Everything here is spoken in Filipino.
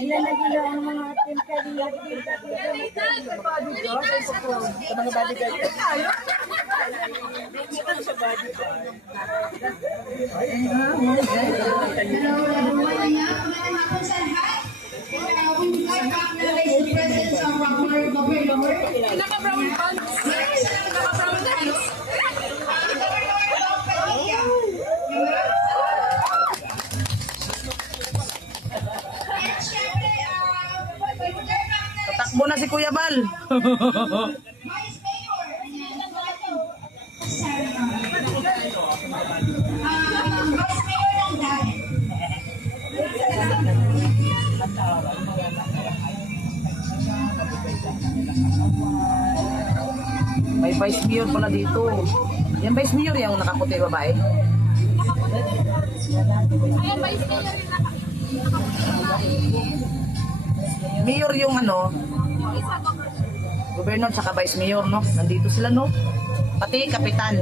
Ilan na gila ang mga atin kanina. Sa mga bodyguard. We would like to acknowledge the presence of our governor. Naka-brown pants. Naka-brown pants. Tatakbo na si Kuya Bal. May vice mayor pala dito. Yung vice mayor yung nakaputi babae. Ayan, vice mayor yung Mayor yung ano, isa governor saka vice mayor, no? Nandito sila, no? Pati kapitan.